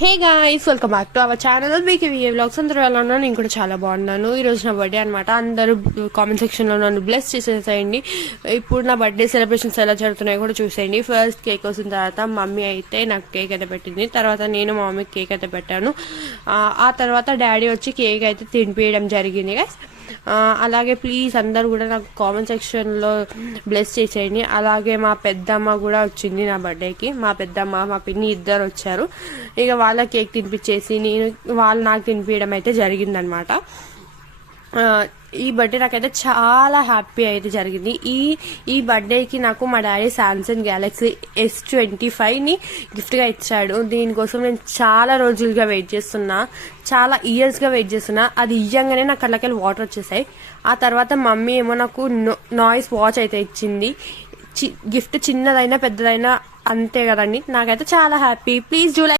Hey guys, welcome back to our channel BKVA vlogs. అందరూ ఎలా ఉన్నారు? నేను కూడా చాలా బాగున్నాను. ఈ రోజు నా బర్త్డే అనమాట. అందరూ కామెంట్ సెక్షన్ లో నన్ను బ్లెస్ చేసేసేయండి. ఇప్పుడు నా బర్త్డే సెలబ్రేషన్స్ ఎలా జరుగుతున్నాయో కూడా చూసేయండి. ఫస్ట్ కేక్ వచ్చిన తర్వాత మమ్మీ అయితే నాకు కేక్ అయితే పెట్టింది. తర్వాత నేను మా మమ్మీకి కేక్ అయితే పెట్టాను. ఆ తర్వాత డాడీ వచ్చి కేక్ అయితే తినిపించడం జరిగింది గైస్. అలాగే ప్లీజ్ అందరు కూడా నాకు కామెంట్ సెక్షన్లో బ్లెస్ చేసేయండి. అలాగే మా పెద్దమ్మ కూడా వచ్చింది నా బర్త్డేకి. మా పెద్దమ్మ మా పిన్ని ఇద్దరు వచ్చారు. ఇక వాళ్ళ కేక్ తినిపించేసి వాళ్ళు నాకు తినిపించడం అయితే జరిగిందనమాట. ఈ బర్త్డే నాకైతే చాలా హ్యాపీ అయితే జరిగింది. ఈ బర్త్డేకి నాకు మా డాడీ సామ్సంగ్ గ్యాలక్సీ S25ని గిఫ్ట్గా ఇచ్చాడు. దీనికోసం నేను చాలా రోజులుగా వెయిట్ చేస్తున్నా, చాలా ఇయర్స్గా వెయిట్ చేస్తున్నా. అది ఇయ్యంగానే నా కళ్ళకెళ్ళి వాటర్ వచ్చేసాయి. ఆ తర్వాత మమ్మీ ఏమో నాకు నాయిస్ వాచ్ అయితే ఇచ్చింది. గిఫ్ట్ చిన్నదైనా పెద్దదైనా అంతే కదండి. నాకైతే చాలా హ్యాపీ. Please do like